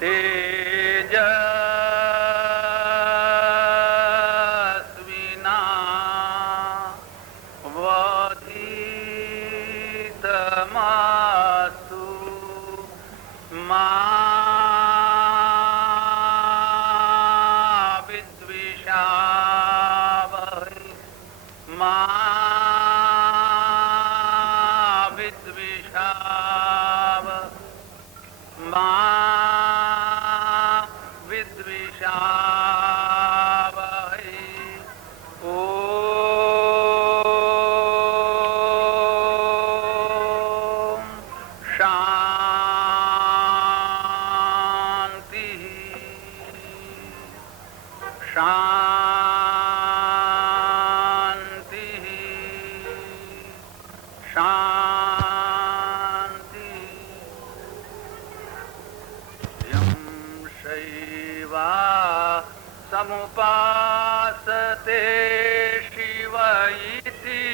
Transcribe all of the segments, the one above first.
તેજસ્વિના વધિતમાસ્તુ મા વિદ્વિષાવહૈ મા વિદ્વિષાવહૈ મા વિદ્વિષાવહૈ. ઓમ શાંતિ શાંતિ શાંતિ. યં શૈવા સમુપાસતે શિવ ઇતિ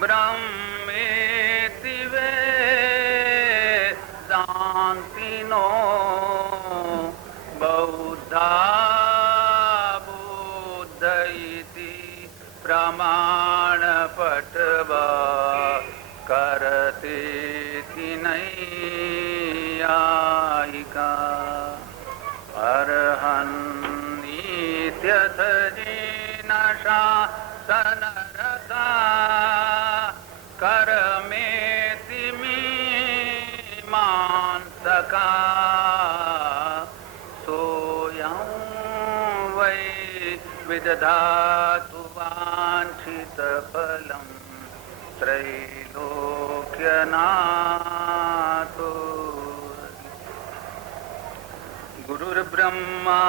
બ્રહ્મેતિ વેદાંતિનો બૌદ્ધા બુદ્ધ ઇતિ પ્રમાણપટવા કરતેતિ નૈયાયિકા અર્હન્નિત્યથ જીનશાસનરતા કરમેતિ મીમાંસકા સોયં વૈ વિદધાતુ વાંછિતફલં त्रैलोक्यनाथो. गुरुर्ब्रह्मा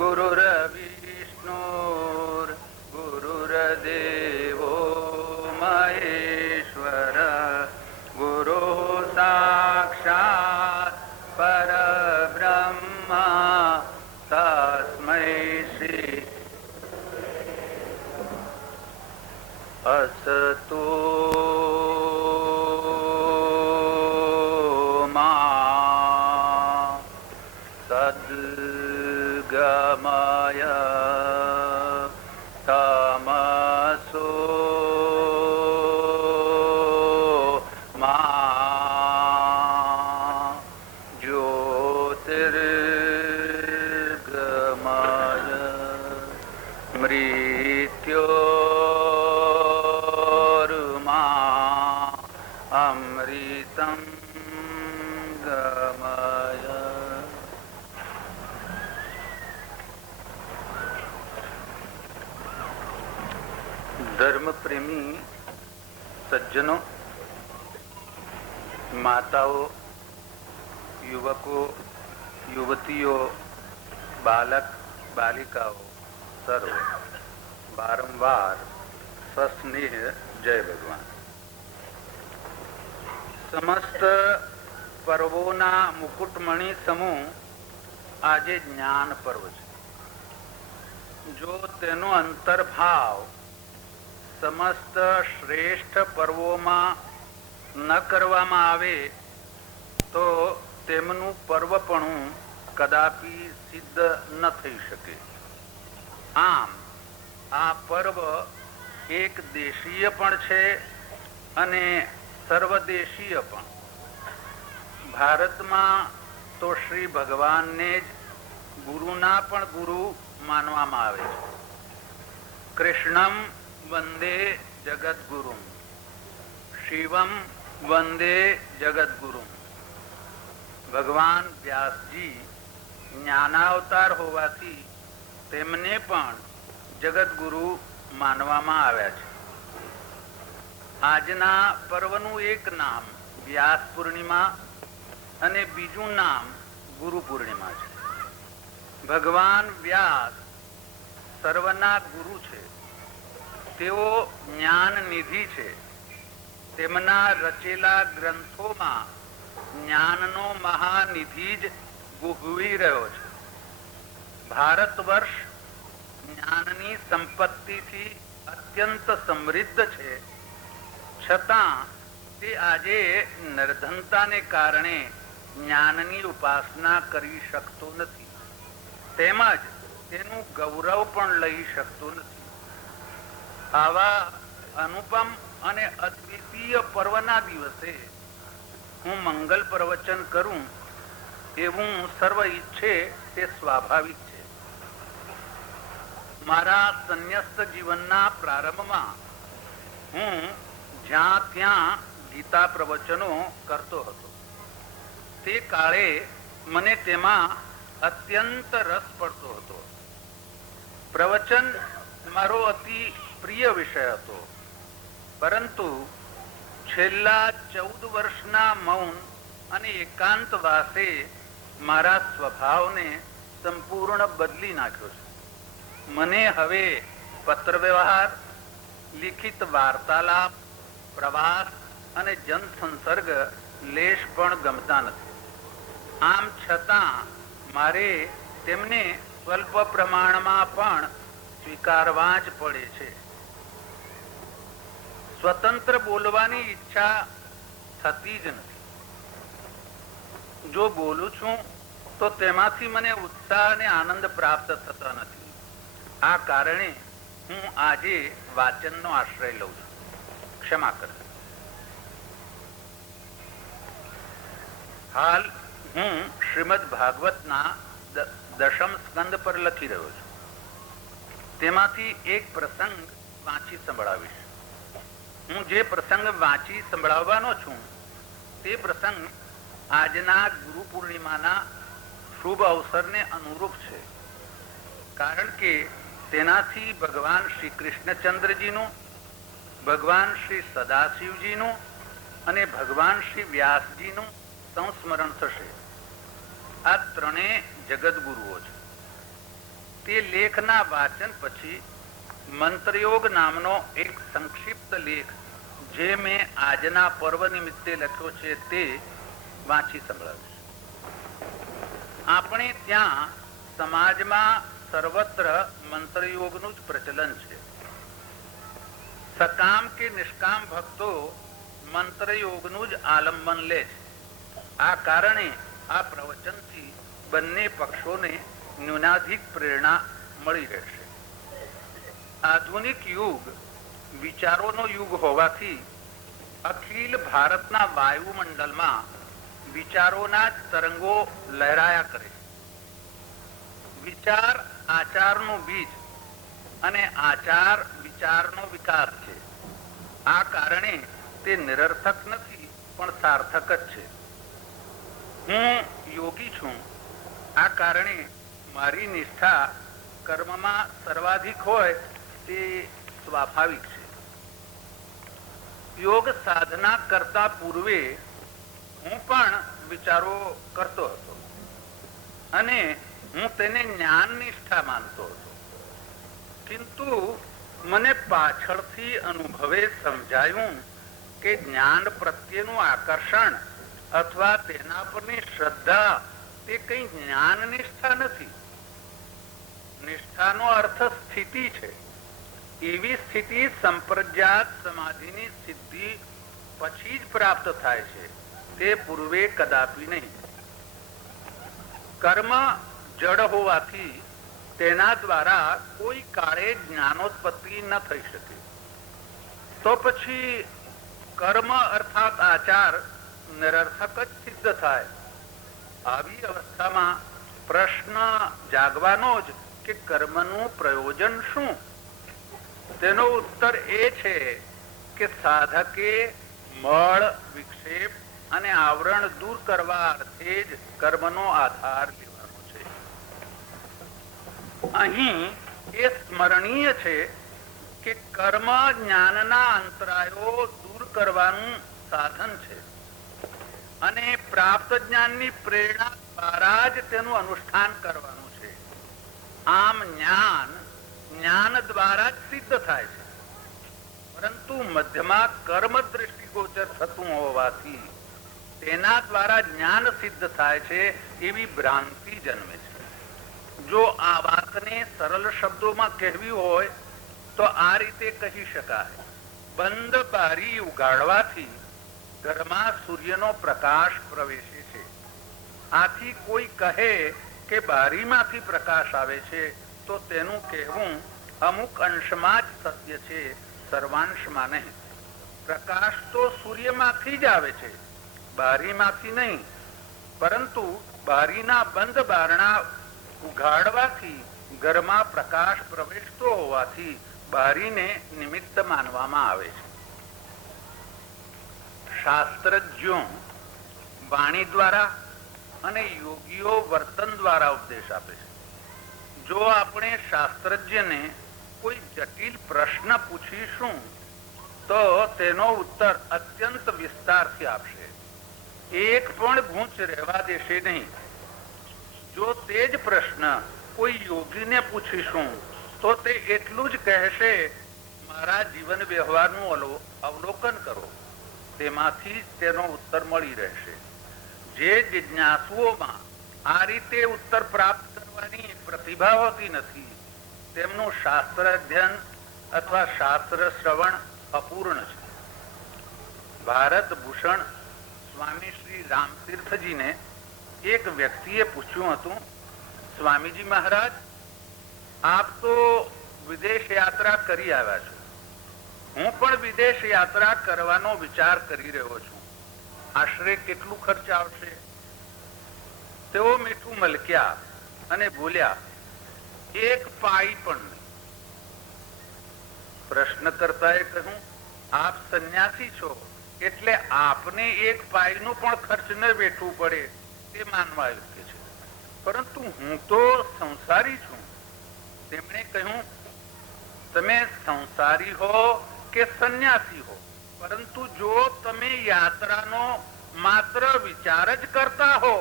गुरुर्विष्णुर् गुरुर्देवो महेश्वर गुरुः साक्षात् परब्रह्म तस्मै श्री असतो मा सद्गमय तमसो मा ज्योतिर्गमय मृत्यो અમૃતં ગમય. ધર્મપ્રેમી સજ્જનો, માતાઓ, યુવકો, યુવતીઓ, બાલક બાલિકાઓ સર્વ વારંવાર સસ્નેહ જય ભગવાન. સમસ્ત પર્વોના મુકુટમણિ સમૂહ આજે જ્ઞાન પર્વ છે. જો તેનો અંતર્ભાવ સમસ્ત શ્રેષ્ઠ પર્વોમાં ન કરવામાં આવે તો તેમનું પર્વપણું કદાપી સિદ્ધ ન થઈ શકે. આમ આ પર્વ એક દેશીય પણ છે અને સર્વદેશીય પણ. ભારતમાં તો શ્રી ભગવાનને જ ગુરુના પણ ગુરુ માનવામાં આવે છે. કૃષ્ણમ વંદે જગદગુરુમ, શિવમ વંદે જગદગુરુમ. ભગવાન વ્યાસજી જ્ઞાનાવતાર હોવાથી તેમને પણ જગદગુરુ માનવામાં આવ્યા છે. આજના પર્વનું એક નામ વ્યાસ પૂર્ણિમા અને બીજું નામ ગુરુ પૂર્ણિમા છે. ભગવાન વ્યાસ સર્વના ગુરુ છે. તેઓ જ્ઞાન નિધિ છે. તેમના રચેલા ગ્રંથોમાં જ્ઞાનનો મહાનિધિ જ ગુહવી રહ્યો છે. ભારત વર્ષ જ્ઞાનની સંપત્તિથી અત્યંત સમૃદ્ધ છે. છતાં તે આજે નિર્ધનતાને કારણે જ્ઞાનની ઉપાસના કરી શકતો નથી, તેમજ તેનું ગૌરવ પણ લઈ શકતો નથી. આવા અનુપમ અને અદ્વિતીય પર્વના દિવસે હું મંગલ પ્રવચન કરું એવું સર્વ ઈચ્છે તે સ્વાભાવિક છે. મારા સંન્યસ્ત જીવનના પ્રારંભમાં હું જ્યાં ત્યાં ગીતા પ્રવચનો કરતો હતો. તે કાળે મને તેમાં અત્યંત રસ પડતો હતો. પ્રવચન મારો અતિ પ્રિય વિષય હતો, પરંતુ છેલ્લા 14 વર્ષના મૌન અને એકાંતવાસે મારા સ્વભાવને સંપૂર્ણ બદલી નાખ્યો છે. મને હવે પત્ર વ્યવહાર, લિખિત વાર્તાલાપ, પ્રવાસ અને જનસંસર્ગ લેશ પણ ગમતા નથી. આમ છતાં મારે તેમને સ્વલ્પ પ્રમાણમાં પણ સ્વીકારવા જ પડે છે. સ્વતંત્ર બોલવાની ઈચ્છા થતી જ નથી. જો બોલું છું તો તેમાંથી મને ઉત્સાહ અને આનંદ પ્રાપ્ત થતો નથી. આ કારણે હું આજે વાચનનો આશ્રય લઉં છું. ક્ષમા કરજો. હાલ હું શ્રીમદ ભાગવતના 10મ સ્કંદ પર લખી રહ્યો છું. તેમાંથી એક પ્રસંગ વાંચી સંભળાવીશ. હું જે પ્રસંગ વાંચી સંભળાવવાનો છું તે પ્રસંગ આજના ગુરુ પૂર્ણિમાના શુભ અવસરને અનુરૂપ છે. કારણ કે તેનાથી ભગવાન શ્રી કૃષ્ણચંદ્રજીનું, ભગવાન શ્રી સદાશિવજીનું અને ભગવાન શ્રી વ્યાસજીનું સંસ્મરણ થશે. આ ત્રણેય જગદગુરુઓ છે. તે લેખના વાચન પછી મંત્રયોગ નામનો એક સંક્ષિપ્ત લેખ જે મેં આજના પર્વ નિમિત્તે લખ્યો છે તે વાંચી સંભળાવીશ. આપણે ત્યાં સમાજમાં સર્વત્ર મંત્રયોગનું જ પ્રચલન છે. સકામ કે નિષ્કામ ભક્તો મંત્રયોગનું જ આલંબન લે છે. આ કારણે આ પ્રવચનથી બંને પક્ષોને ન્યૂનાધિક પ્રેરણા મળી રહેશે. આધુનિક યુગ વિચારોનો યુગ હોવાથી અખિલ ભારતના વાયુમંડળમાં વિચારોના જ તરંગો લહેરાયા કરે. વિચાર આચારનું બીજ અને આચાર વિચારનો વિકાસ છે. આ કારણે તે નિરર્થક નથી પણ સાર્થક જ છે. હું યોગી છું. આ કારણે મારી નિષ્ઠા કર્મમાં સર્વાધિક હોય તે સ્વાભાવિક છે. યોગ સાધના કરતા પૂર્વે હું પણ વિચારો કરતો હતો અને હું તેને જ્ઞાન નિષ્ઠા માનતો હતો. કિંતુ મને પાછળથી અનુભવે સમજાયું કે જ્ઞાન પ્રત્યેનું આકર્ષણ અથવા તેના પરની શ્રદ્ધા તે કઈ જ્ઞાન નિષ્ઠા નથી. નિષ્ઠાનો અર્થ સ્થિતિ છે. એવી સ્થિતિ સંપ્રજ્ઞાત સમાધિની સિદ્ધિ પછી જ પ્રાપ્ત થાય છે, તે પૂર્વે કદાપી નહીં. કર્મ જડ હોવાથી તેના દ્વારા કોઈ કાળે જ્ઞાનોત્પત્તિ ન થઈ શકે. તો પછી કર્મ અર્થાત આચાર નિરર્થક જ સિદ્ધ થાય. આવી અવસ્થામાં પ્રશ્ન જાગવાનો જ કે કર્મનું પ્રયોજન શું? તેનો ઉત્તર એ છે કે સાધકે મળ, વિક્ષેપ અને આવરણ દૂર કરવા અર્થે જ કર્મનો આધાર લેવાનો છે. અહીં એ સ્મરણીય છે કે કર્મ જ્ઞાનના અંતરાયો દૂર કરવાનું સાધન છે અને પ્રાપ્ત જ્ઞાનની પ્રેરણા દ્વારા જ તેનું અનુષ્ઠાન કરવાનું છે. આમ જ્ઞાન દ્વારા જ સિદ્ધ થાય છે, પરંતુ મધ્યમાં કર્મ દ્રષ્ટિગોચર થતું હોવાથી તેના દ્વારા જ્ઞાન સિદ્ધ થાય છે એવી ભ્રાંતિ જન્મે છે. જો આ વાતને સરળ શબ્દોમાં કહેવી હોય તો આ રીતે કહી શકાય: બંધ બારી ઉગાડવાથી ઘરમાં સૂર્યનો પ્રકાશ પ્રવેશે છે આથી કોઈ કહે કે બારીમાંથી પ્રકાશ આવે છે તો તેનું કહેવું અમુક અંશમાં જ સત્ય છે, સર્વાંશમાં નહીં. પ્રકાશ તો સૂર્યમાંથી જ આવે છે, બારીમાંથી નહીં. પરંતુ બારીના બંધ બારણા ઉઘાડવાથી ઘરમાં પ્રકાશ પ્રવેશતો હોવાથી બારીને નિમિત્ત માનવામાં આવે છે. શાસ્ત્રજ્ઞો વાણી દ્વારા અને યોગીઓ વર્તન દ્વારા ઉપદેશ આપે છે. જો આપણે શાસ્ત્રજ્ઞને કોઈ જટિલ પ્રશ્ન પૂછીશું તો તેનો ઉત્તર અત્યંત વિસ્તારથી આપશે, એક પણ ગૂંચ રહેવા દેશે નહીં. જો તે જ પ્રશ્ન કોઈ યોગીને પૂછીશું તો તે એટલું જ કહેશે, મારા જીવન વ્યવહારનું અવલોકન કરો, તેમાંથી તેનો ઉત્તર મળી રહેશે. જે જિજ્ઞાસુઓમાં આ રીતે ઉત્તર પ્રાપ્ત કરવાની પ્રતિભા હોતી નથી તેમનું શાસ્ત્ર અધ્યયન અથવા શાસ્ત્ર શ્રવણ અપૂર્ણ છે. ભારત ભૂષણ સ્વામી શ્રી રામતીર્થજીને એક વ્યક્તિએ પૂછ્યું હતું, સ્વામીજી મહારાજ, આપ તો વિદેશ યાત્રા કરી આવ્યા છો, હું પણ વિદેશ યાત્રા કરવાનો વિચાર કરી રહ્યો છું, આશરે કેટલું ખર્ચ આવશે? તેઓ મીઠું મલક્યા અને બોલ્યા, એક પાઈ પણ નહીં. પ્રશ્નકર્તાએ કહ્યું, આપ સંન્યાસી છો એટલે આપને એક પાઈનું પણ ખર્ચ ન વેઠવું પડે તે માનવા યોગ્ય છે, પરંતુ હું તો સંસારી છું. તેમણે કહ્યું, તમે સંસારી હો કે સંન્યાસી હો, પરંતુ જો તમે યાત્રાનો માત્ર વિચાર જ કરતા હો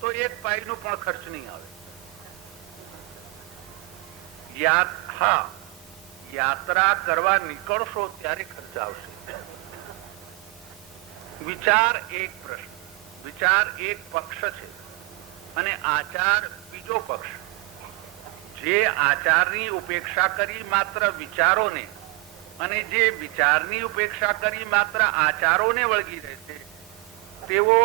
તો એક પાઈનો પણ ખર્ચ નહીં આવે. યાત્રા કરવા નીકળશો ત્યારે ખર્ચ આવશે. વિચાર એક પ્રશ્ન, વિચાર એક પક્ષ છે અને આચાર બીજો પક્ષ. જે આચારની ઉપેક્ષા કરી માત્ર વિચારોને અને જે વિચારની ઉપેક્ષા કરી માત્ર આચારોને વળગી રહે છે તેઓ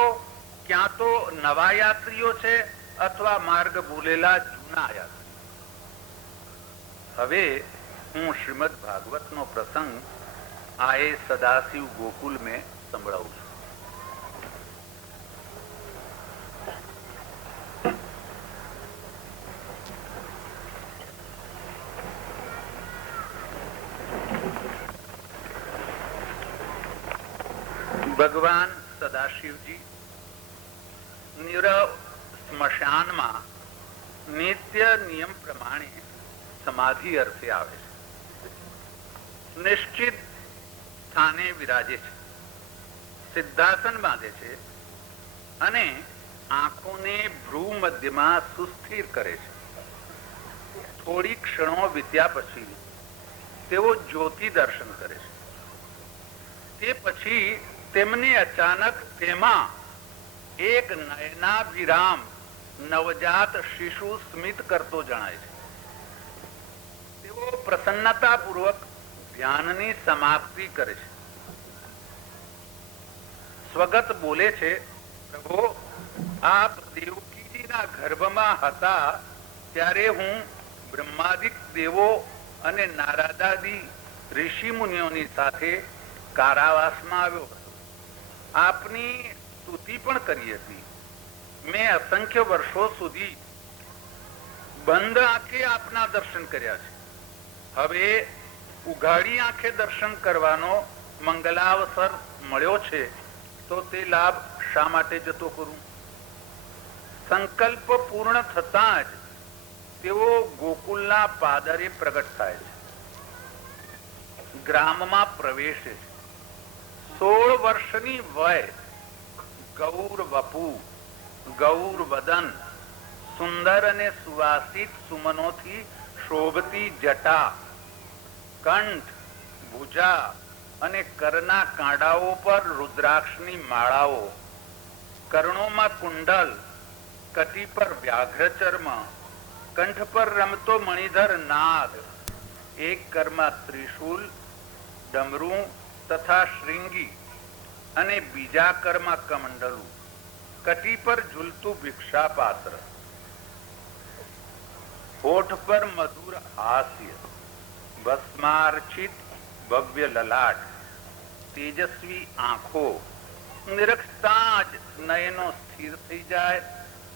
ક્યાં તો નવા યાત્રીઓ છે અથવા માર્ગ ભૂલેલા જૂના યાત્રી. હવે હું શ્રીમદ ભાગવતનો પ્રસંગ આએ સદાશિવ ગોકુલ में સંભળાવું છું. ભગવાન સદાશિવજી નીરવ સ્મશાનમાં નિત્ય નિયમ પ્રમાણે સમાધિ અર્થે આવે છે. નિશ્ચિત સ્થાને વિરાજે છે, સિદ્ધાસન બાંધે છે અને આંખોને ભ્રૂ મધ્યમાં સુસ્થિર કરે છે. થોડી ક્ષણો વીત્યા પછી તેઓ જ્યોતિ દર્શન કરે છે. તે પછી તેમને અચાનક તેમાં એક નયનાભિરામ નવજાત શિશુ સ્મિત કરતો જણાય છે. તેઓ પ્રસન્નતાપૂર્વક ધ્યાનની સમાપ્તિ કરે છે. સ્વગત બોલે છે, પ્રભુ, આપ દેવકીજીના ગર્ભમાં હતા ત્યારે હું બ્રહ્માદિક દેવો અને નારદાદી ઋષિ મુનિઓની સાથે કારાવાસમાં આવ્યો હતો. આપની સ્તુતિ પણ કરી હતી. મેં અસંખ્ય વર્ષો સુધી બંધ આંખે આપના દર્શન કર્યા છે. હવે ઉઘાડી આંખે દર્શન કરવાનો મંગલાવસર મળ્યો છે તો તે લાભ શા માટે જતો કરું? સંકલ્પ પૂર્ણ થતાં જ તેઓ ગોકુલના પાદરે પ્રગટ થાય છે. ગ્રામમાં પ્રવેશે છે. 16 વર્ષની વય, ગૌર વપુ, ગૌર વદન, સુંદર અને સુવાસિત સુમનોથી શોભતી જટા, કંઠ, ભુજા અને કરના કાંડાઓ પર રુદ્રાક્ષની માળાઓ, કર્ણોમાં કુંડલ, કટી પર વ્યાઘ્ર ચર્મ, કંઠ પર રમતો મણિધર નાગ, એક કરમાં ત્રિશૂલ, ડમરું તથા શ્રીંગી અને બીજા કરમાં કમંડલું, कटी पर झूलतु भिक्षा पात्र, होठ पर मधुर हास्य, भस्मार्चित भव्य ललाट, तेजस्वी आंखो, निरखता જ નયનો સ્થિર થઈ જાય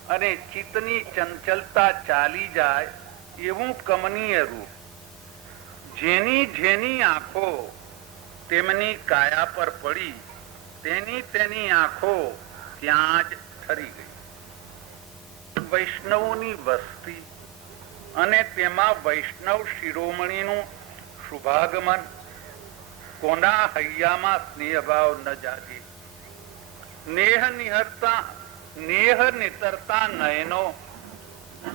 અને ચિત્તની ચંચલતા ચાલી જાય એવું કમનીય રૂપ. જેની જેની આંખો તેમની કાયા પર પડી તેની આંખો ત્યાં જ ઠરી ગઈ. વૈષ્ણવોની વસ્તી અને તેમાં વૈષ્ણવ શિરોમણીનું શુભાગમન, કોના હૈયામાં સ્નેહભાવ ન જાગે. નેહ નિતરતા નયનો,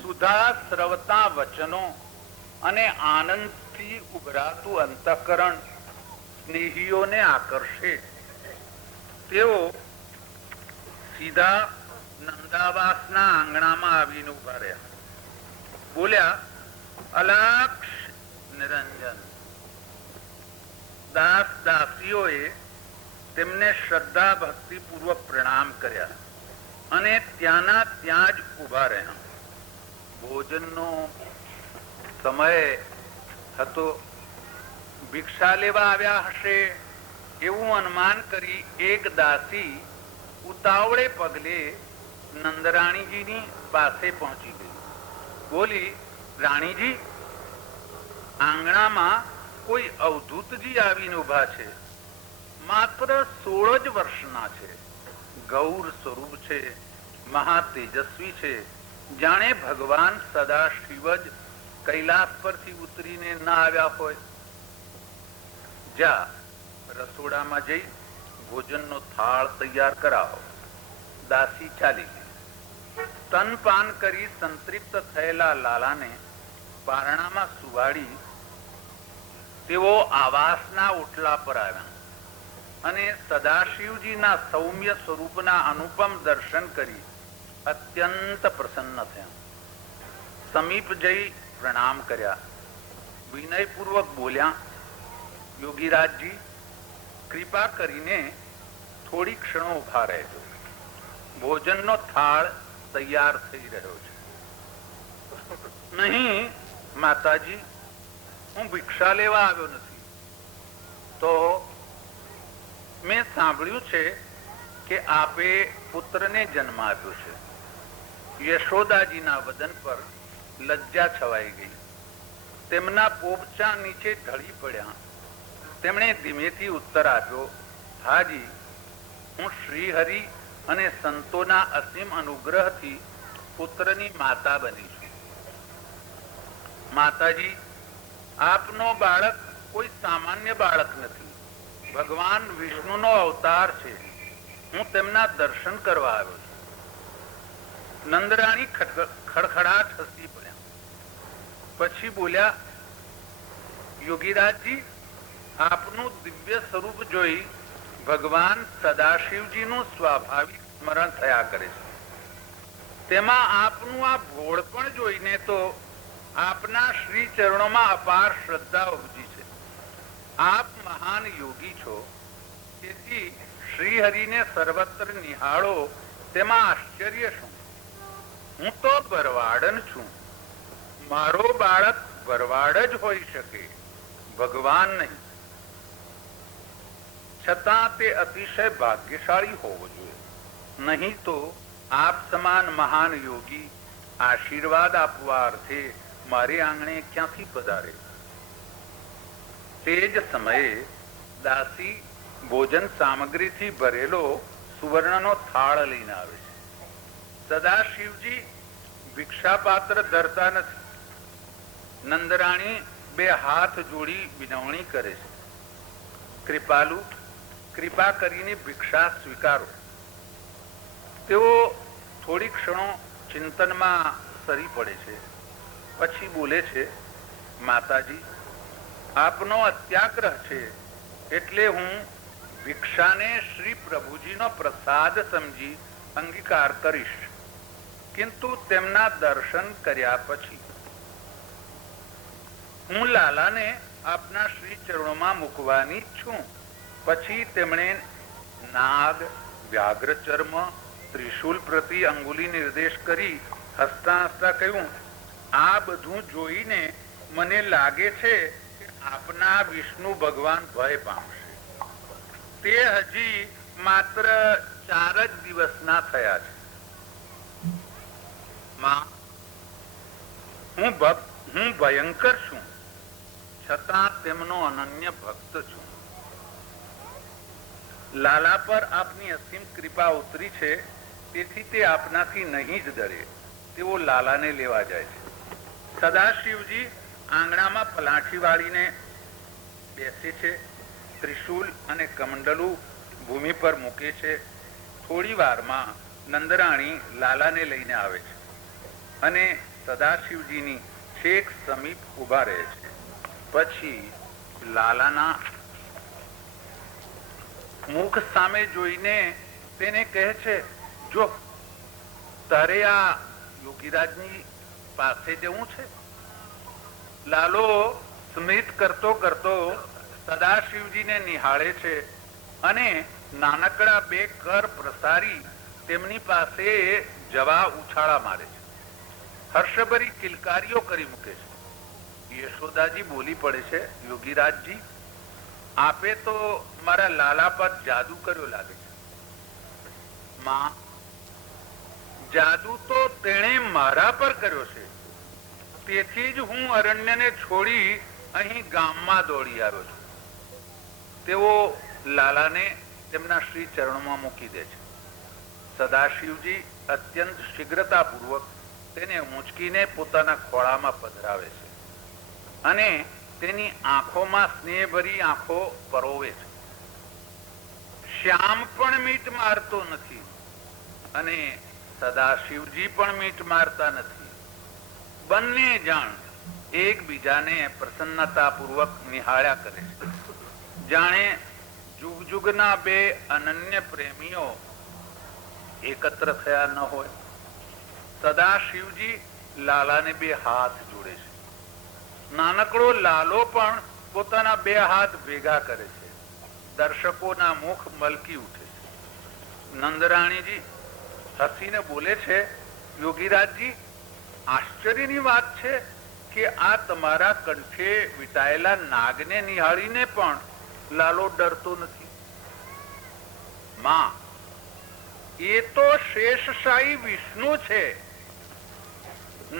સુધા સ્રવતા વચનો અને આનંદથી ઉભરાતું અંતઃકરણ સ્નેહીઓને આકર્ષે. તેઓ સીધા નંદાવાસના આંગણામાં આવીને ઉભા રહ્યા. બોલ્યા, અલાક્ષ નિરંજન. દાસ દાસીઓએ તેમને શ્રદ્ધા ભક્તિપૂર્વક પ્રણામ કર્યા અને ત્યાંના ત્યાં જ ઉભા રહ્યા. ભોજનનો સમય હતો. ભિક્ષા લેવા આવ્યા હશે એવું અનુમાન કરી એક દાસી ઉતાવળે પગલે નંદરાણીજીની પાસે પહોંચી ગઈ. બોલી, રાણીજી, આંગણામાં કોઈ અવધૂતજી આવીને ઉભા છે. માત્ર 16 જ વર્ષના છે. ગૌર સ્વરૂપ છે, મહા તેજસ્વી છે. જાણે ભગવાન સદાશિવ જ કૈલાસ પરથી ઉતરીને ના આવ્યા હોય. જા, રસોડામાં જઈ ભોજનનો થાળ તૈયાર કરાવો. દાસી ચાલી ગઈ. સ્તનપાન કરી સંતૃપ્ત થયેલા લાલાને પારણામાં સુવાડી તેઓ આવાસના ઓટલા પર આવ્યા અને સદાશિવજીના સૌમ્ય સ્વરૂપના અનુપમ દર્શન કરી અત્યંત પ્રસન્ન થયા. સમીપ જઈ પ્રણામ કર્યા. વિનયપૂર્વક બોલ્યા, યોગીરાજજી, કૃપા કરીને થોડી ક્ષણો ઉભા રહેજો. ભોજનનો થાળ તૈયાર થઈ રહ્યો છે. નહીં માતાજી, હું ભિક્ષા લેવા આવ્યો નથી. તો મેં સાંભળ્યું છે કે આપે પુત્રને જન્મ આપ્યો છે. યશોદાજીના વદન પર લજ્જા છવાઈ ગઈ. તેમના પોપચા નીચે ઢળી પડ્યા. તેમણે ધીમેથી ઉત્તર આપ્યો, હાજી, હું શ્રીહરિ અને સંતોના અસીમ અનુગ્રહથી પુત્રની માતા બની છું. માતાજી, આપનો બાળક કોઈ સામાન્ય બાળક નથી. ભગવાન વિષ્ણુનો અવતાર છે. હું તેમના દર્શન કરવા આવ્યો છું. નંદરાણી ખડખડાટ હસી પડ્યા. પછી બોલ્યા, યોગીરાજજી, આપનું દિવ્ય સ્વરૂપ જોઈ ભગવાન સદાશિવજીનું સ્વાભાવિક સ્મરણ થયા કરે છે. તેમાં આપનું આ ભોળ પણ જોઈને તો આપના શ્રી ચરણોમાં અપાર શ્રદ્ધા ઉપજી છે. આપ મહાન યોગી છો, તેથી શ્રીહરિને સર્વત્ર નિહાળો તેમાં આશ્ચર્ય શું? હું તો ભરવાડન છું. મારો બાળક ભરવાડ જ હોઈ શકે, ભગવાન નહીં. છતાં તે અતિશય ભાગ્યશાળી હોવો જોઈએ. નહીં તો આપ સમાન મહાન યોગી આશીર્વાદ આપવા અર્થે મારે આંગણે ક્યાંથી પધારે? તે જ સમયે દાસી ભોજન સામગ્રીથી ભરેલો સુવર્ણનો થાળ લઈને આવે છે. સદાશિવજી ભિક્ષાપાત્ર ધરતા નથી. નંદરાણી બે હાથ જોડી વિનવણી કરે છે, કૃપાલુ, કૃપા કરીને ભિક્ષા સ્વીકારો. તેઓ થોડી ક્ષણો ચિંતનમાં સરી પડે છે. પછી બોલે છે, માતાજી, આપનો અત્યાગ્રહ છે એટલે હું ભિક્ષાને શ્રી પ્રભુજીનો પ્રસાદ સમજી અંગીકાર કરીશ, કિંતુ તેમના દર્શન કર્યા પછી હું લાલાને આપના શ્રી ચરણોમાં મૂકવાની છું. પછી તેમણે નાગ, વ્યાઘ્ર ચર્મ, ત્રિશુલ પ્રતિ અંગુલી નિર્દેશ કરી હસતા હસતા કહ્યું, આ બધું જોઈને મને લાગે છે કે આપના વિષ્ણુ ભગવાન ભય પામશે. તે હજી માત્ર 4 જ દિવસના થયા છે. માં, હું ભયંકર છું, છતાં તેમનો અનન્ય ભક્ત છું. લાલા પર આપની અસીમ કૃપા ઉતરી છે, તેથી તે આપનાથી નહીં જ ડરે. તેઓ લાલાને લેવા જાય છે. સદાશિવજી આંગણામાં પલાઠી વાળીને બેસે છે. ત્રિશુલ અને કમંડલું ભૂમિ પર મૂકે છે. થોડી વારમાં નંદરાણી લાલાને લઈને આવે છે અને સદાશિવજીની છેક સમીપ ઉભા રહે છે. પછી લાલાના મુખ સામે જોઈને તેને કહે છે, જો તારે આ યોગીરાજની પાસે જવું છે. લાલો સ્મિત કરતો કરતો સદાશિવજીને નિહાળે છે અને નાનકડા 2 કર પ્રસારી તેમની પાસે જવા ઉછાળા મારે છે. હર્ષભરી કિલકારીઓ કરી મૂકે છે. યશોદાજી બોલી પડે છે, યોગીરાજજી, આપે તો મારા લાલા પર જાદુ કર્યો લાગે છે. માં, જાદુ તો તેણે મારા પર કર્યો છે. તેથી જ હું અરણ્યને છોડી અહીં ગામમાં દોડી આવ્યો છું. તેઓ લાલાને તેમના શ્રી ચરણોમાં મૂકી દે છે. સદાશિવજી અત્યંત શીઘ્રતાપૂર્વક તેને ઊંચકીને પોતાના ખોળામાં પધરાવે છે અને તેની આંખોમાં સ્નેહભરી આંખો પરોવે છે. શ્યામ પણ મીટ મારતો નથી અને સદાશિવજી પણ મીટ મારતા નથી. બંને જણ એકબીજાને પ્રસન્નતાપૂર્વક નિહાળ્યા કરે છે, જાણે જુગ જુગના 2 અનન્ય પ્રેમીઓ એકત્ર થયા ન હોય. સદાશિવજી લાલાને 2 હાથ જોડે છે. નાનકડો લાલો પણ પોતાના 2 હાથ ભેગા કરે છે. દર્શકોના મુખ મલકી ઉઠે છે. નંદરાણીજી હસીને બોલે છે, યોગીરાજજી, આશ્ચર્યની વાત છે કે આ તમારા કંઠે વીંટાયેલા નાગને નિહાળીને પણ લાલો ડરતો નથી. માં, એ તો શેષશાહી વિષ્ણુ છે.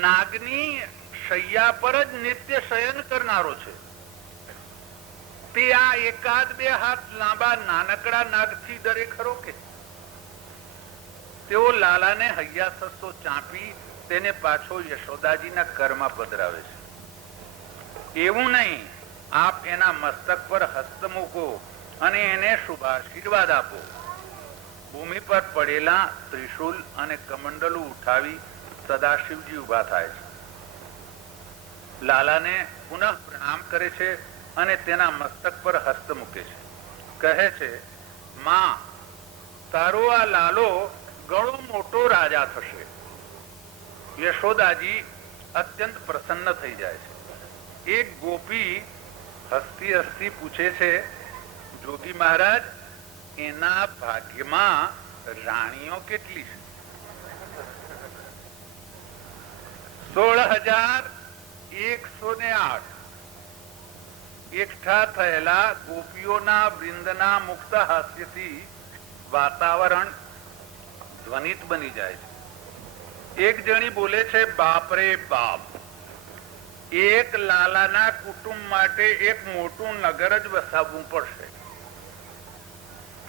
નાગની શૈયા પર જ નિત્ય શયન કરનારો છે. તે આ 1-2 હાથ લાંબા નાનકડા નાગથી ડરે ખરો કે? તેઓ લાલાને હૈયા સસ્તો ચાંપી તેને પાછો યશોદાજીના કરમાં પધરાવે છે. એવું નહીં, આપ એના મસ્તક પર હસ્ત મૂકો અને એને શુભાશીર્વાદ આપો. ભૂમિ પર પડેલા ત્રિશુલ અને કમંડલું ઉઠાવી સદાશિવજી ઉભા થાય છે. લાલાને પુનઃ પ્રણામ કરે છે અને તેના મસ્તક પર હસ્ત મૂકે છે. કહે છે, માં, તારો આ લાલો ઘણો મોટો રાજા થશે. યશોદાજી અત્યંત પ્રસન્ન થઈ જાય છે. એક ગોપી હસતી હસતી પૂછે છે, જોગી મહારાજ, એના ભાગ્યમાં રાણીઓ કેટલી છે? 16,108. એકઠા થયેલા ગોપીઓના વૃંદના મુક્ત હાસ્યથી વાતાવરણ ધ્વનિત બની જાય છે. એક જણી બોલે છે, બાપ રે બાપ, એક લાલાના કુટુંબ માટે એક મોટું નગર જ વસાવવું પડશે.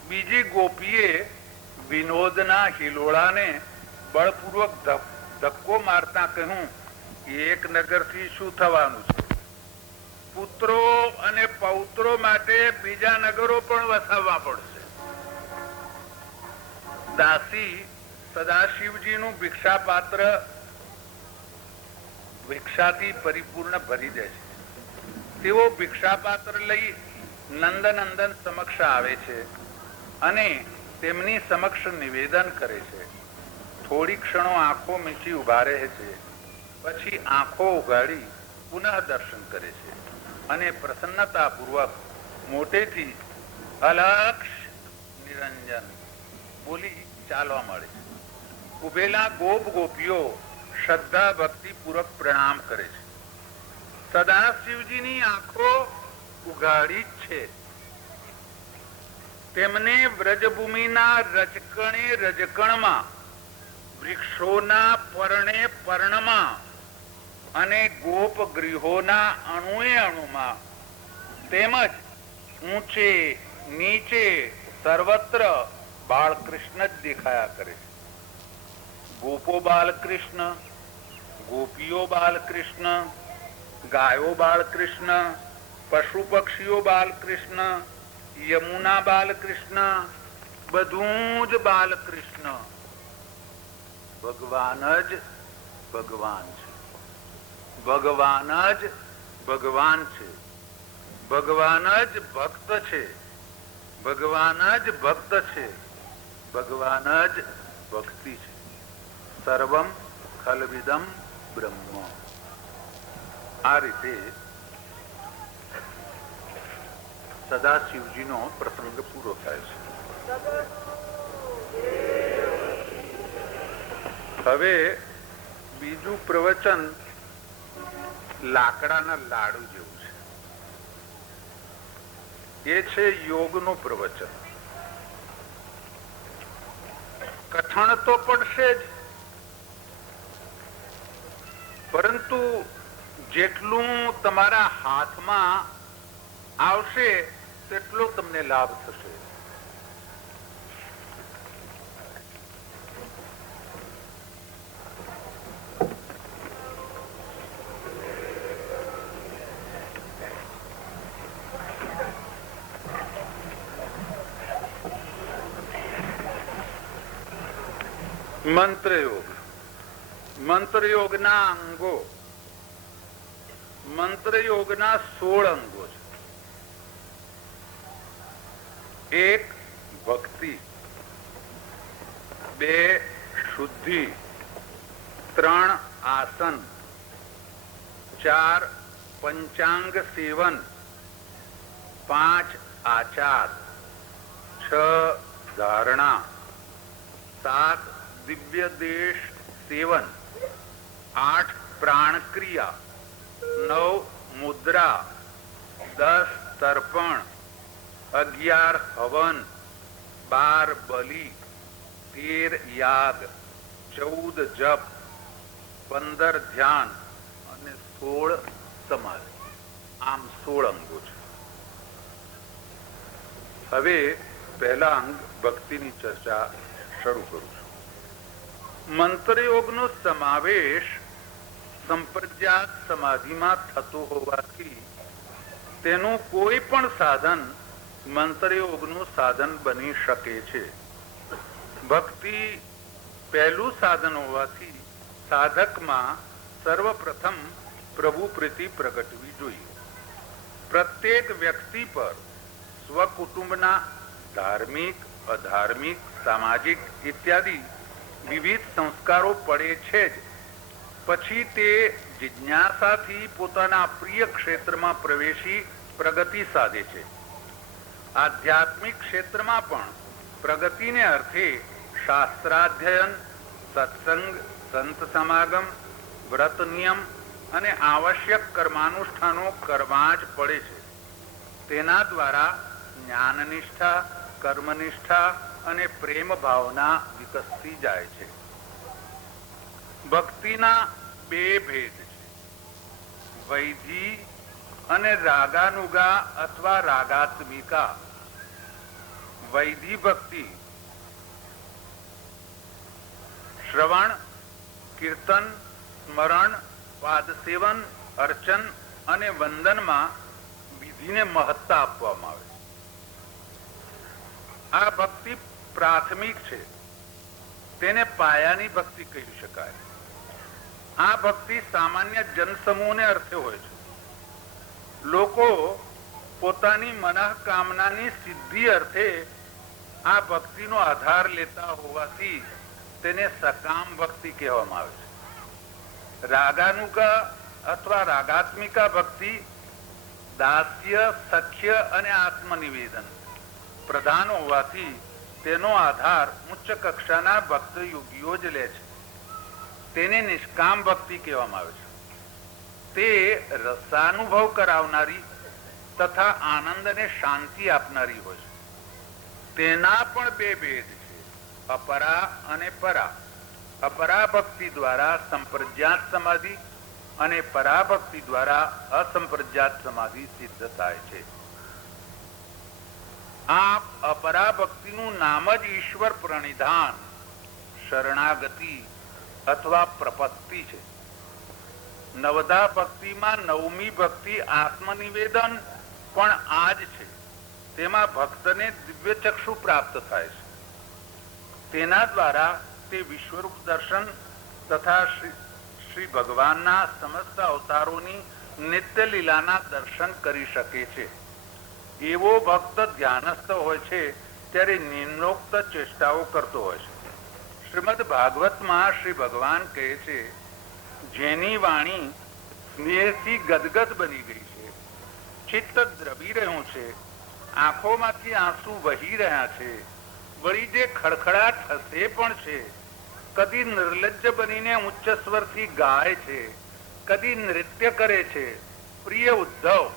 બીજી ગોપીએ વિનોદના હિલોળાને બળપૂર્વક ધક્કો મારતા કહ્યું, એક નગરથી શું થવાનું છે? પુત્રો અને પૌત્રો માટે બીજા નગરો પણ વસાવવા પડશે. દાસી સદાશિવજીનું ભિક્ષા પાત્ર ભિક્ષાથી પરિપૂર્ણ ભરી દે છે. તેઓ ભિક્ષા પાત્ર લઈ નંદનંદન સમક્ષ આવે છે અને તેમની સમક્ષ નિવેદન કરે છે. થોડી ક્ષણો આંખો મીચી ઉભા રહે છે, પછી આંખો ઉઘાડી પુનઃ દર્શન કરે છે અને પ્રસન્નતાપૂર્વક મોટેથી અલક્ષ નિરંજન બોલી ચાલવા મળે છે. ઉભેલા ગોપ ગોપીઓ શ્રદ્ધા ભક્તિ પૂર્વક પ્રણામ કરે છે. સદાશિવજીની આંખો ઉઘાડી જ છે. તેમને વ્રજભૂમિના રજકણે રજકણમાં, વૃક્ષોના પરણે પર્ણમાં અને ગોપ ગૃહોના અણુએ અણુમાં તેમજ ઊંચે નીચે સર્વત્ર બાળકૃષ્ણ જ દેખાયા કરે. ગોપો બાલકૃષ્ણ, ગોપીઓ બાલકૃષ્ણ, ગાયો બાલકૃષ્ણ, પશુ પક્ષીઓ બાલકૃષ્ણ, યમુના બાલકૃષ્ણ, બધું જ બાલકૃષ્ણ. ભગવાન જ ભગવાન છે. ભગવાન જ ભગવાન છે. ભગવાન જ ભક્ત છે. ભગવાન જ ભક્ત છે. ભગવાન જ ભક્તિ છે. સર્વમ ખલવિદમ બ્રહ્મ. આ રીતે સદાશિવજીનો પ્રસંગ પૂરો થાય છે. હવે બીજું પ્રવચન લાકડાના લાડુ જેવું છે. એ છે યોગનું પ્રવચન. કઠણ તો પડશે જ, પરંતુ જેટલું તમારા હાથમાં આવશે તેટલો તમને લાભ થશે. મંત્રયોગ. મંત્રયોગના અંગો. મંત્રયોગના 16 અંગો છે. 1 ભક્તિ, 2 શુદ્ધિ, 3 આસન, 4 પંચાંગ સેવન, 5 આચાર, 6 ધારણા, 7 દિવ્ય દેશ સેવન, 8 પ્રાણક્રિયા, 9 મુદ્રા, 10 તર્પણ, 11 હવન, 12 બલિ, 13 યાગ, 14 જપ, 15 ધ્યાન અને 16 સમાધિ. આમ 16 અંગો છે. હવે પહેલા અંગ ભક્તિની ચર્ચા શરૂ કરું છું. મંત્રયોગનો સમાવેશ સંપ્રજ્ઞાત સમાધિમાં થતો હોવાથી તેનું કોઈ પણ સાધન મંત્રયોગનું સાધન બની શકે છે. ભક્તિ પહેલું સાધન હોવાથી સાધકમાં સર્વપ્રથમ પ્રભુ પ્રીતિ પ્રગટવી જોઈએ. પ્રત્યેક વ્યક્તિ પર સ્વકુટુંબના ધાર્મિક, અધાર્મિક, સામાજિક ઇત્યાદિ વિવિધ સંસ્કારો પડે છે જ. પછી તે જિજ્ઞાસાથી પોતાના પ્રિય ક્ષેત્રમાં પ્રવેશી પ્રગતિ સાધે છે. આધ્યાત્મિક ક્ષેત્રમાં પણ પ્રગતિને અર્થે શાસ્ત્રાધ્યયન, સત્સંગ, સંત સમાગમ, વ્રત નિયમ અને આવશ્યક કર્માનુષ્ઠાનો કરવા જ પડે છે. તેના દ્વારા જ્ઞાનનિષ્ઠા, કર્મનિષ્ઠા અને પ્રેમ ભાવના વિકસતી જાય છે. ભક્તિના 2 ભેદ છે, વૈધી અને રાગાનુગા અથવા રાગાત્મિકા. વૈધી ભક્તિ શ્રવણ, કીર્તન, સ્મરણ, પાદસેવન, અર્ચન અને વંદનમાં વિધિને મહત્તા આપવામાં આવે. આ ભક્તિ પ્રાથમિક છે. તેને પાયાની ભક્તિ કહી શકાય. આ ભક્તિ સામાન્ય જનસમૂહને અર્થે હોય છે. લોકો પોતાની મનઃકામનાની સિદ્ધિ અર્થે આ ભક્તિનો આધાર લેતા હોવાથી તેને સકામ ભક્તિ કહેવામાં આવે છે. રાગાનુગા અથવા રાગાત્મિકા ભક્તિ દાસ્ય, સખ્ય અને આત્મનિવેદન પ્રધાન હોવાથી તેનો આધાર ઉચ્ચ કક્ષાના ભક્ત યોગીઓ જ લે છે. તેને નિષ્કામ ભક્તિ કહેવામાં આવે છે. તે રસાનુભવ કરાવનારી તથા આનંદ અને શાંતિ આપનારી હોય છે. તેના પણ બે ભેદ છે, અપરા અને પરા. અપરા ભક્તિ દ્વારા સંપ્રજ્ઞાત સમાધિ અને પરાભક્તિ દ્વારા અસંપ્રજ્ઞાત સમાધિ સિદ્ધ થાય છે. આ અપરાભક્તિનું નામ જ ઈશ્વર પ્રણિધાન, શરણાગતિ અથવા પ્રપત્તિ છે. નવધા ભક્તિમાં નવમી ભક્તિ આત્મનિવેદન પણ આ જ છે. તેમાં ભક્તને દિવ્ય ચક્ષુ પ્રાપ્ત થાય છે. તેના દ્વારા તે વિશ્વરૂપ દર્શન તથા શ્રી ભગવાનના સમસ્ત અવતારોની નિત્ય લીલાના દર્શન કરી શકે છે. એવો ભક્ત ધ્યાનસ્થ હોય છે ત્યારે નિમ્નોક્ત ચેષ્ટાઓ કરતો હોય છે. શ્રીમદ ભાગવતમાં શ્રી ભગવાન કહે છે, જેની વાણી સ્નેહથી ગદગદ બની ગઈ છે, ચિત્ત દ્રવી રહ્યું છે, આંખોમાંથી આંસુ વહી રહ્યા છે, વળી જે ખડખડાટ હસે પણ છે, કદી નિર્લજ્જ બનીને ઉચ્ચ સ્વરથી ગાય છે, કદી નૃત્ય કરે છે, પ્રિય ઉદ્ધવ,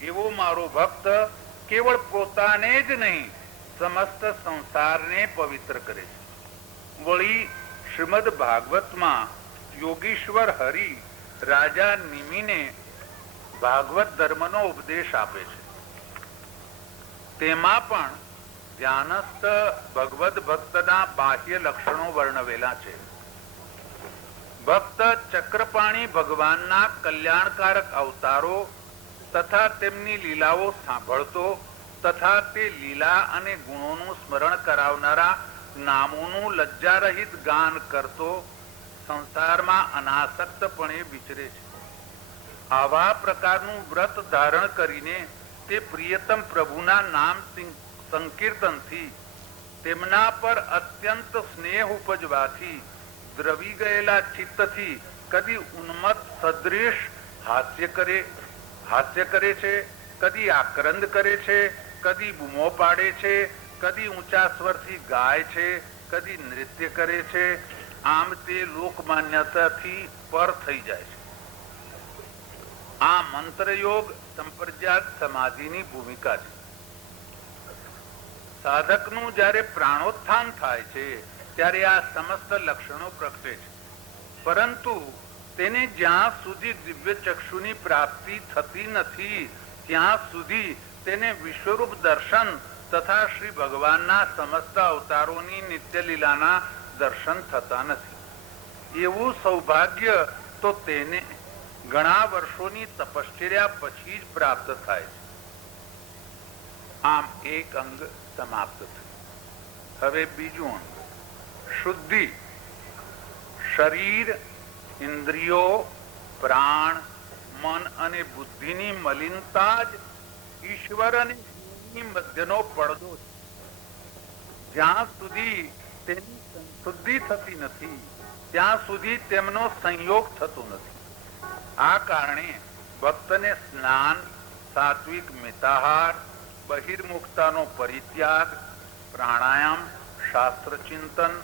એવો મારો ભક્ત કેવળ પોતાને જ નહીં સમસ્ત સંસારને પવિત્ર કરે છે. વળી શ્રીમદ ભાગવતમાં યોગીશ્વર હરિ રાજા નિમિને ભાગવત ધર્મનો ઉપદેશ આપે છે. તેમાં પણ ધ્યાનસ્થ ભગવદ ભક્તના બાહ્ય લક્ષણો વર્ણવેલા છે. ભક્ત ચક્રપાણી ભગવાનના કલ્યાણકારક અવતારો તથા તેમની લીલાઓ સાંભળતો તથા તે લીલા અને ગુણોનું સ્મરણ કરાવનારા નામોનું લજ્જારહિત ગાન કરતો સંસારમાં અનાસક્તપણે વિચરે છે. આવા પ્રકારનું વ્રત ધારણ કરીને તે પ્રિયતમ પ્રભુના નામ સંકીર્તનથી તેમના પર અત્યંત સ્નેહ ઉપજવાથી દ્રવી ગયેલા ચિત્તથી કદી ઉન્મત્ત સદૃશ હાસ્ય કરે છે, કદી આક્રંદ કરે છે, કદી બૂમો પાડે છે, કદી ઊંચા સ્વરથી ગાય છે, કદી નૃત્ય કરે છે. આમ તે લોકમાન્યતાથી પર થઈ જાય છે. આ મંત્રયોગ સંપ્રજ્ઞાત સમાધિની ભૂમિકા છે. સાધકનું જ્યારે પ્રાણોત્થાન થાય છે ત્યારે આ સમસ્ત લક્ષણો પ્રગટે છે. પરંતુ તેને જ્યાં સુધી દિવ્ય ચક્ષુની પ્રાપ્તિ થતી નથી ત્યાં સુધી તેને વિશ્વરૂપ દર્શન તથા શ્રી ભગવાનના સમસ્ત અવતારોની નિત્ય લીલાના દર્શન થતા નથી. એવું સૌભાગ્ય તો તેને ઘણા વર્ષોની તપશ્ચર્યા પછી જ પ્રાપ્ત થાય છે. આમ એક અંગ સમાપ્ત થયું. હવે બીજું અંગ, શુદ્ધિ. શરીર, ઇન્દ્રિયો, પ્રાણ, મન અને બુદ્ધિની મલિનતા જ ઈશ્વર અને જીવની મધ્યનો પડદો છે. જ્યાં સુધી તેની શુદ્ધિ થતી નથી ત્યાં સુધી તેમનો સંયોગ થતો નથી. આ કારણે ભક્તને સ્નાન, સાત્વિક મિતાહાર, બહિર્મુખતાનો પરિત્યાગ, પ્રાણાયામ, શાસ્ત્ર ચિંતન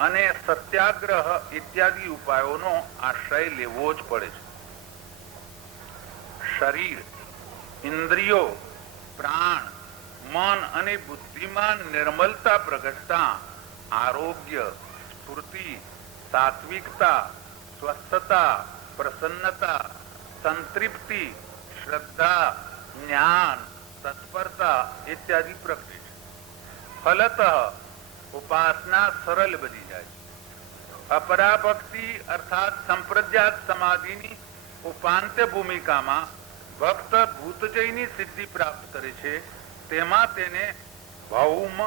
અને સત્યાગ્રહ ઇત્યાદિ ઉપાયોનો આશ્રય લેવો જ પડે છે. શરીર, ઇન્દ્રિયો, પ્રાણ, મન અને બુદ્ધિમાં નિર્મલતા પ્રગટતા આરોગ્ય, સ્ફૂર્તિ, સાત્વિકતા, સ્વસ્થતા, પ્રસન્નતા, સંતૃપ્તિ, શ્રદ્ધા, જ્ઞાન, તત્પરતા ઇત્યાદિ પ્રગટે છે. ફલતઃ ઉપાસના સરળ બની જાય છે. અપરાભક્તિ અર્થાત સંપ્રજ્ઞાત સમાધિની ઉપાંત્ય ભૂમિકામાં ભક્ત ભૂતજયની સિદ્ધિ પ્રાપ્ત કરે છે. તેમાં તેને ભૌમ,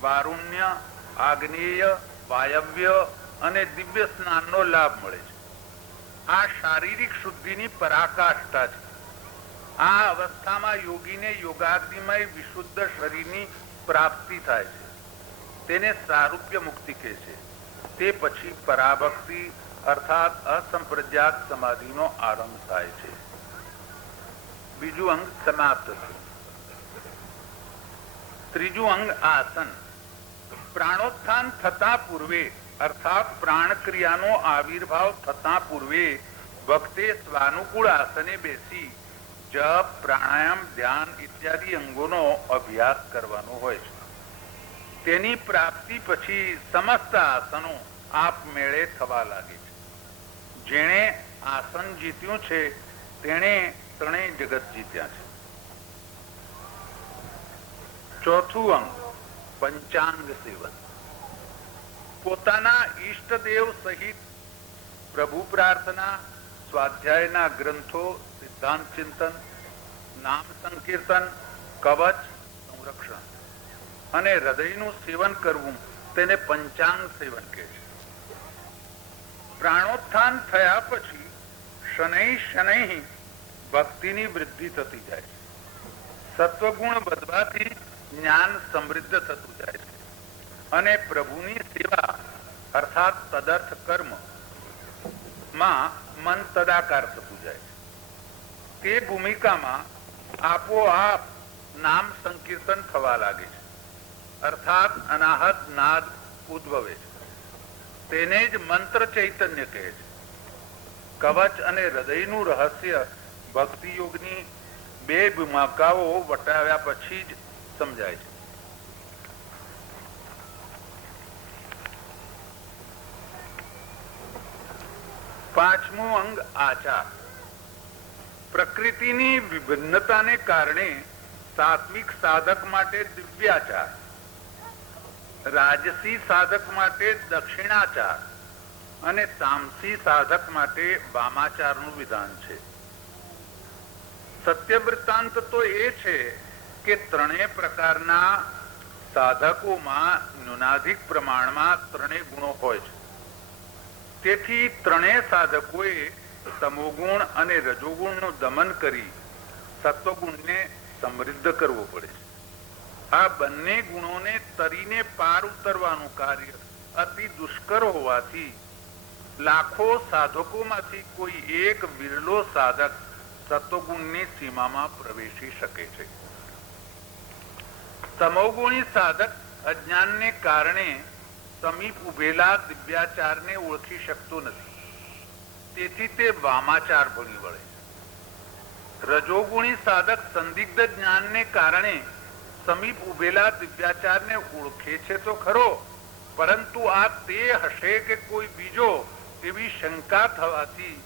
વારુણ્ય, આગ્નેય, વાયવ્ય અને દિવ્ય સ્નાનનો લાભ મળે છે. આ શારીરિક શુદ્ધિની પરાકાષ્ઠા છે. આ અવસ્થામાં યોગીને યોગાગ્નિમય વિશુદ્ધ શરીરની પ્રાપ્તિ થાય છે. તેને સારૂપ્ય મુક્તિ કહે છે. તે પછી પરાભક્તિ અર્થાત અસંપ્રજ્ઞાત સમાધિનો આરંભ થાય છે. બીજું અંગ સમાપ્ત થયું. ત્રીજું અંગ આસન. પ્રાણોત્થાન થતા પૂર્વે અર્થાત પ્રાણ ક્રિયાનો આવિર્ભાવ થતા પૂર્વે ભક્તે સ્વાનુકૂળ આસને બેસી જપ, પ્રાણાયામ, ધ્યાન ઇત્યાદિ અંગોનો અભ્યાસ કરવાનો હોય છે. તેની પ્રાપ્તિ પછી સમસ્ત આસનો આપમેળે થવા લાગે છે. જેણે આસન જીત્યું છે તેણે ત્રણેય જગત જીત્યા છે. ચોથું અંગ પંચાંગ સેવન. પોતાના ઈષ્ટદેવ સહિત પ્રભુ પ્રાર્થના, સ્વાધ્યાયના ગ્રંથો, સિદ્ધાંત ચિંતન, નામ સંકીર્તન, કવચ, સંરક્ષણ અને હૃદયનું સેવન કરવું તેને પંચાંગ સેવન કહે છે. પ્રાણોત્થાન થયા પછી શનૈ શનૈ ભક્તિની વૃદ્ધિ થતી જાય છે. સત્વગુણ વધવાથી જ્ઞાન સમૃદ્ધ થતું જાય છે અને પ્રભુની સેવા અર્થાત તદર્થ કર્મ માં મન તદાકાર થતું જાય છે. તે ભૂમિકામાં આપોઆપ નામ સંકીર્તન થવા લાગે છે અર્થાત અનાહત નાદ ઉદ્ભવે છે. તેને જ મંત્ર ચૈતન્ય કહે છે. કવચ અને હૃદયનું રહસ્ય ભક્તિ યોગની બે ભૂમિકાઓ વટાવ્યા પછી જ સમજાય છે. પાંચમું અંગ આચાર. પ્રકૃતિની વિભિન્નતાને કારણે સાત્વિક સાધક માટે દિવ્યાચાર, રાજસી સાધક માટે દક્ષિણાચાર અને તામસી સાધક માટે વામાચારનું વિધાન છે. સત્ય વૃત્તાંત તો એ છે કે ત્રણેય પ્રકારના સાધકોમાં ન્યૂનાધિક પ્રમાણમાં ત્રણેય ગુણો હોય છે. તેથી ત્રણેય સાધકોએ તમોગુણ અને રજોગુણનું દમન કરી સત્વગુણને સમૃદ્ધ કરવો પડે છે. આ બંને ગુણોને તરીને પાર ઉતરવાનું કાર્ય અતિ દુષ્કર હોવાથી લાખો સાધકોમાંથી કોઈ એક વિરલો સાધક સત્વગુણની સીમામાં પ્રવેશી શકે છે. તમોગુણી સાધક અજ્ઞાનને કારણે સમીપ ઉભેલા દિવ્યાચારને ઓળખી શકતો નથી. તેથી તે વામાચાર ભણી વળે. રજોગુણી સાધક સંદિગ્ધ જ્ઞાનને કારણે સમીપ ઉભેલા દિવ્યાચારને ઓળખે છે તો ખરો, પરંતુ આ તે હશે કે કોઈ બીજો એવી શંકા થવાથી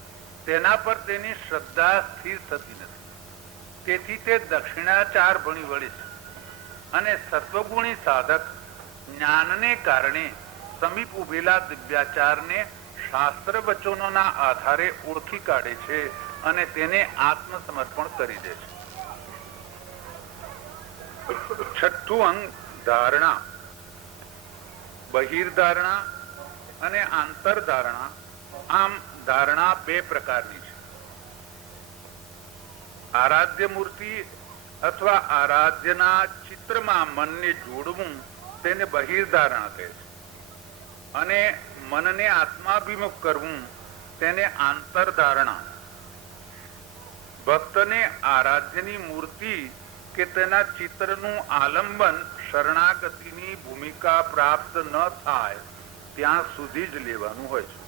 તેના પર તેની શ્રદ્ધા સ્થિર થતી નથી. તેથી તે દક્ષિણાચાર ભણી વળે છે અને સત્વગુણી સાધક જ્ઞાનને કારણે સમીપ ઉભેલા દિવ્યાચારને શાસ્ત્ર વચનોના આધારે ઓળખી કાઢે છે અને તેને આત્મસમર્પણ કરી દે છે. છઠ્ઠું અંગ ધારણા. બહિર્ધારણા અને આંતરધારણા. આમ ધારણા બે પ્રકારની છે. આરાધ્ય મૂર્તિ અથવા આરાધ્યના ચિત્રમાં મનને જોડવું તેને બહિર્ધારણા કહે છે અને મનને આત્માભિમુખ કરવું તેને આંતરધારણા. ભક્તને આરાધ્યની મૂર્તિ કે તેના ચિત્રનું આલંબન શરણાગતિની ભૂમિકા પ્રાપ્ત ન થાય ત્યાં સુધી જ લેવાનું હોય છે.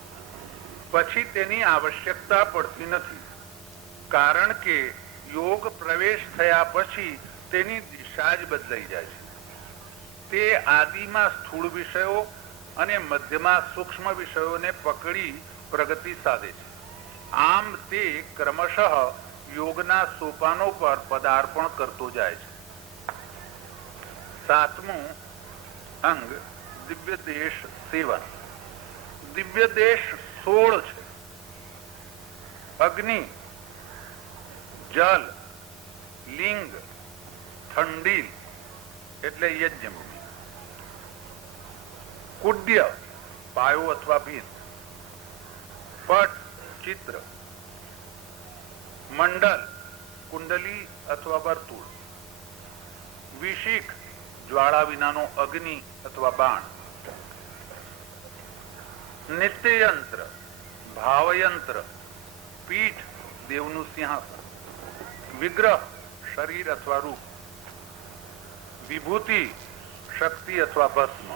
પછી તેની આવશ્યકતા પડતી નથી, કારણ કે યોગ પ્રવેશ થયા પછી તેની દિશા જ બદલાઈ જાય છે. તે આદિમાં સ્થૂળ વિષયો અને મધ્યમાં સૂક્ષ્મ વિષયોને પકડી પ્રગતિ સાધે છે. આમ તે ક્રમશઃ યોગના સોપાનો પર પદાર્પણ કરતો જાય છે. સાતમું અંગ દિવ્ય દેશ સેવન. દિવ્ય દેશ 16 છે. અગ્નિ, જલ, લિંગ, ઠંડીલ એટલે યજ્ઞભૂમિ, કુડ્ય પાયો અથવા ભીત, પટ ચિત્ર, મંડલ કુંડલી અથવા વર્તુળ, વિશિખ જ્વાળા વિનાનો અગ્નિ અથવા બાણ, નિત્યયંત્ર, ભાવયંત્ર, પીઠ દેવનું સિંહાસન, વિગ્રહ શરીર અથવા રૂપ, વિભૂતિ શક્તિ અથવા ભસ્મ,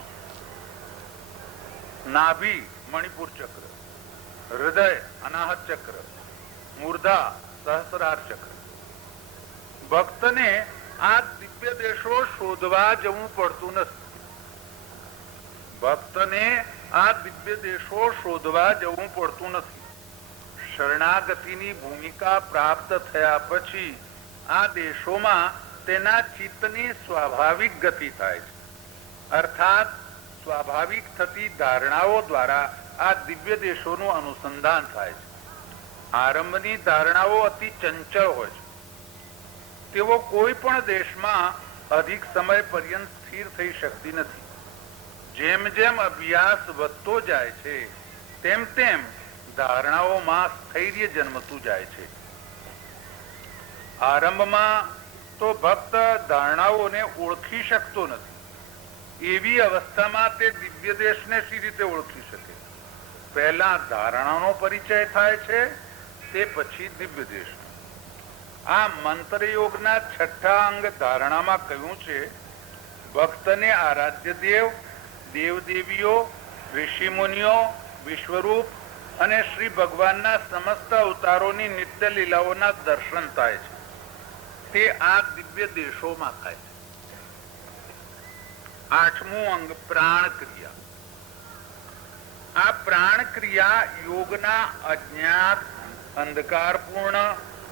નાભી મણિપુર ચક્ર, હૃદય અનાહત ચક્ર, મૂર્ધા સહસ્રાર ચક્ર. ભક્તને આ દિવ્ય દેશો શોધવા જવું પડતું નથી. ભક્તને આ દિવ્ય દેશો શોધવા જવું પડતું નથી. શરણાગતિની ભૂમિકા પ્રાપ્ત થયા પછી આ દેશોમાં તેના ચિત્તની સ્વાભાવિક ગતિ થાય છે. અર્થાત સ્વાભાવિક થતી ધારણાઓ દ્વારા આ દિવ્ય દેશોનું અનુસંધાન થાય છે. આરંભની ધારણાઓ અતિ ચંચળ હોય છે. તેઓ કોઈ પણ દેશમાં અધિક સમય પર્યંત સ્થિર થઈ શકતી નથી. જેમ જેમ અભ્યાસ વધતો જાય છે તેમ તેમ ધારણાઓમાં સ્થૈર્ય જન્મતું જાય છે. આરંભમાં તો ભક્ત ધારણાઓને ઓળખી શકતો નથી. એવી અવસ્થામાં તે દિવ્ય દેશને સી રીતે ઓળખી શકે? પહેલા ધારણાનો પરિચય થાય છે, તે પછી દિવ્ય દેશ. આ મંત્ર યોગના છઠ્ઠા અંગ ધારણામાં કહ્યું છે, ભક્તને આરાધ્ય દેવ, દેવદેવીઓ, ઋષિમુનિઓ, વિશ્વરૂપ અને શ્રી ભગવાનના સમસ્ત અવતારોની નિત્ય લીલાઓના દર્શન થાય છે. તે આ દિવ્ય દેશોમાં થાય છે. આઠમું અંગ પ્રાણ ક્રિયા. આ પ્રાણ ક્રિયા યોગના અજ્ઞાત, અંધકારપૂર્ણ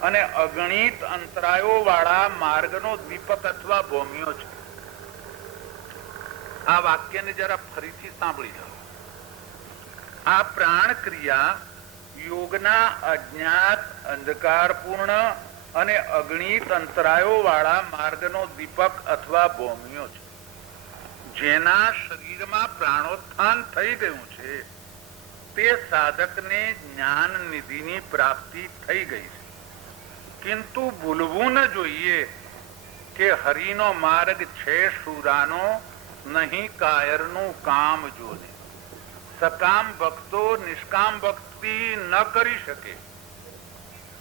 અને અગણિત અંતરાયો વાળા માર્ગનો દીપક અથવા ભોમિયો છે. આ વાક્યને જરા ફરીથી સાંભળી લો. આ પ્રાણ ક્રિયા યોગના અજ્ઞાત, અંધકારપૂર્ણ અને અગણિત અંતરાયો વાળા માર્ગનો દીપક અથવા ભોમિયો છે. જેના શરીરમાં પ્રાણોત્થાન થઈ ગયું છે તે સાધકને જ્ઞાન નિધિની પ્રાપ્તિ થઈ ગઈ છે. કિંતુ ભૂલવું ન જોઈએ કે હરિનો માર્ગ છે શુરાનો, નહીં કાયરનું કામ જોને. સકામ ભક્તો નિષ્કામ ભક્તિ ન કરી શકે.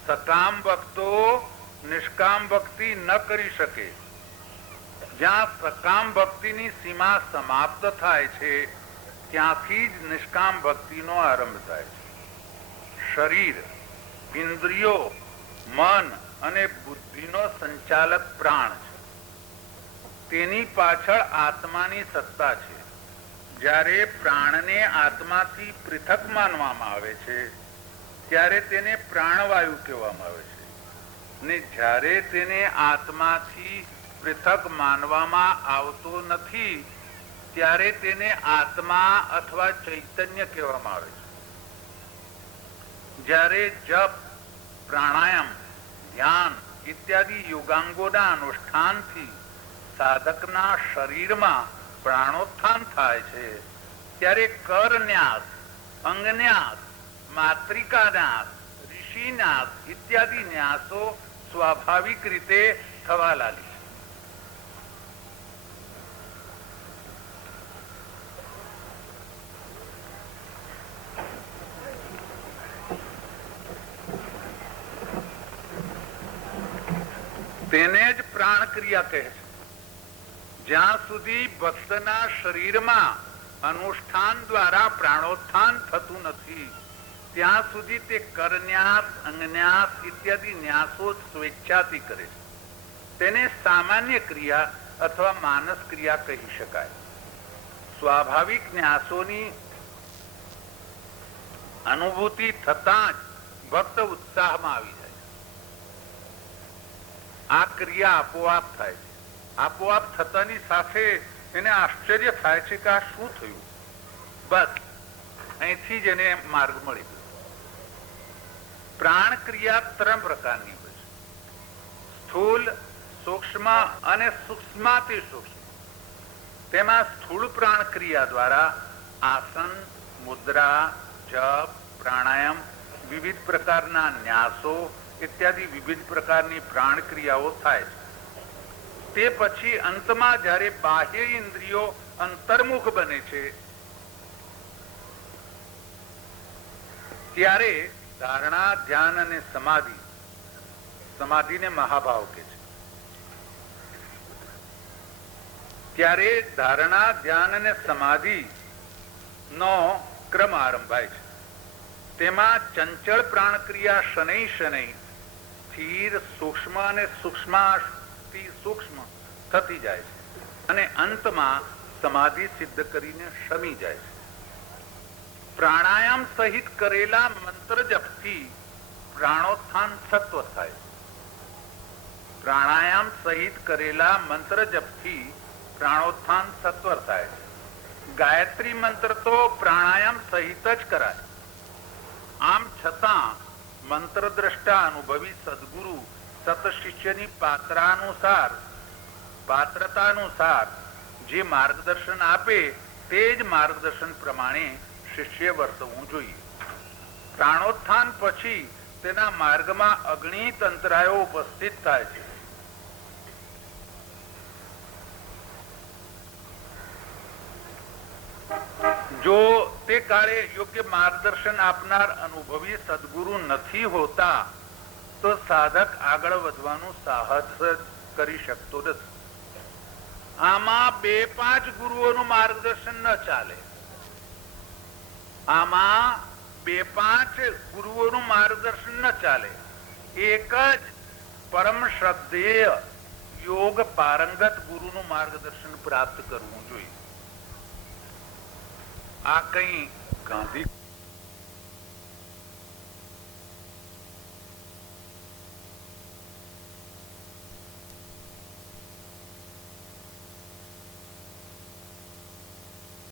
સકામ ભક્તો નિષ્કામ ભક્તિ ન કરી શકે. જ્યાં સકામ ભક્તિની સીમા સમાપ્ત થાય છે ત્યાંથી જ નિષ્કામ ભક્તિનો આરંભ થાય છે. શરીર, ઇન્દ્રિયો, મન અને બુદ્ધિનો સંચાલક પ્રાણ છે. તેની પાછળ આત્માની સત્તા છે. જ્યારે પ્રાણને આત્માથી પૃથક માનવામાં આવે છે ત્યારે તેને પ્રાણવાયુ કહેવામાં આવે છે, ને જ્યારે તેને આત્માથી પૃથક માનવામાં આવતો નથી ત્યારે તેને આત્મા અથવા ચૈતન્ય કહેવામાં આવે છે. જ્યારે જપ, પ્રાણાયામ, ધ્યાન ઇત્યાદિ યોગાંગોના અનુષ્ઠાનથી સાધકના શરીરમાં પ્રાણોત્થાન થાય છે ત્યારે કરન્યાસ, અંગન્યાસ, માત્રિકાન્યાસ, ઋષિન્યાસ ઇત્યાદિ ન્યાસો સ્વાભાવિક રીતે થવા લાગે. તેને જ પ્રાણ ક્રિયા કહે છે. જ્યાં સુધી ભક્તના શરીરમાં અનુષ્ઠાન દ્વારા પ્રાણોત્થાન થતું નથી ત્યાં સુધી તે કરન્યાસ, અંગન્યાસ ઇત્યાદિ ન્યાસો સ્વેચ્છાથી કરે છે. તેને સામાન્ય ક્રિયા અથવા માનસ ક્રિયા કહી શકાય. સ્વાભાવિક ન્યાસોની અનુભૂતિ થતાં જ ભક્ત ઉત્સાહમાં આવી જાય. આ ક્રિયા આપોઆપ થાય છે. આપોઆપ થતાની સાથે એને આશ્ચર્ય થાય છે કે આ શું થયું. બસ અહીંથી જ એને માર્ગ મળી ગયો. પ્રાણ ક્રિયા 3 પ્રકારની હોય છે: સ્થૂલ, સૂક્ષ્મ અને સૂક્ષ્માતિ સૂક્ષ્મ. તેમાં સ્થૂળ પ્રાણ ક્રિયા દ્વારા આસન, મુદ્રા, જપ, પ્રાણાયામ, વિવિધ પ્રકારના ન્યાસો ઇત્યાદિ વિવિધ પ્રકારની પ્રાણ ક્રિયાઓ થાય છે. તે પછી અંતમાં જ્યારે બાહ્ય ઇન્દ્રિયો અંતર્મુખ બને છે ત્યારે ધારણા, ધ્યાન અને સમાધિ, સમાધિને મહાભાવ કહે છે, ત્યારે ધારણા, ધ્યાન અને સમાધિ નો ક્રમ આરંભાય છે. તેમાં ચંચળ પ્રાણક્રિયા શનૈ શનૈ સ્થિર સૂક્ષ્મ અને સૂક્ષ્માથી સૂક્ષ્મ થતી જાય છે અને અંતમાં સમાધિ સિદ્ધ કરીને શમી જાય છે. પ્રાણાયામ સહિત કરેલા મંત્ર જપથી પ્રાણોત્થાન સત્વ થાય. પ્રાણાયામ સહિત કરેલા મંત્ર જપથી પ્રાણોત્થાન સત્વર થાય. ગાયત્રી મંત્ર તો પ્રાણાયામ સહિત જ કરાય. આમ છતાં મંત્ર દ્રષ્ટા અનુભવી સદગુરુ સત શિષ્યની પાત્રતાનુસાર જે માર્ગદર્શન આપે તે જ માર્ગદર્શન પ્રમાણે શિષ્ય વર્તવું જોઈએ. પ્રાણોત્થાન પછી તેના માર્ગમાં અગણિત અંતરાયો ઉપસ્થિત થાય છે. જો તે કાળે યોગ્ય માર્ગદર્શન આપનાર અનુભવી સદગુરુ નથી હોતા તો સાધક આગળ વધવાનું સાહસ કરી શકતો નથી. આમાં 2-5 ગુરુઓનું માર્ગદર્શન ન ચાલે. આમાં 2-5 ગુરુઓનું માર્ગદર્શન ન ચાલે. એક જ પરમ શ્રદ્ધેય યોગ પારંગત ગુરુનું માર્ગદર્શન પ્રાપ્ત કરવું જોઈએ. આ કઈ ગાંધી